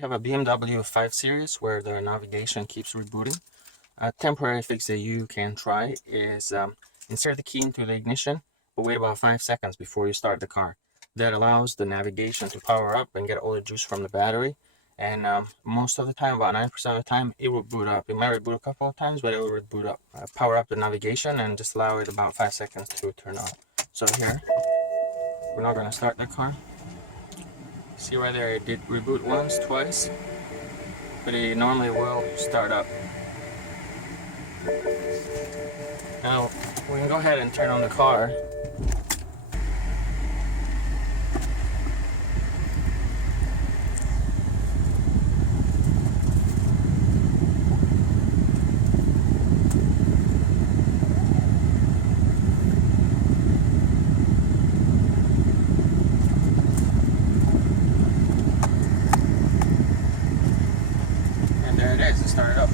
We have a BMW 5 Series where the navigation keeps rebooting. A temporary fix that you can try is insert the key into the ignition, but wait about 5 seconds before you start the car. That allows the navigation to power up and get all the juice from the battery. And most of the time, about 9% of the time, it will boot up. It might reboot a couple of times, but it will reboot up. Power up the navigation and just allow it about 5 seconds to turn on. So here, we're not going to start the car. See right there, it did reboot once, twice, but it normally will start up. Now, we can go ahead and turn on the car. And there it is, it started up.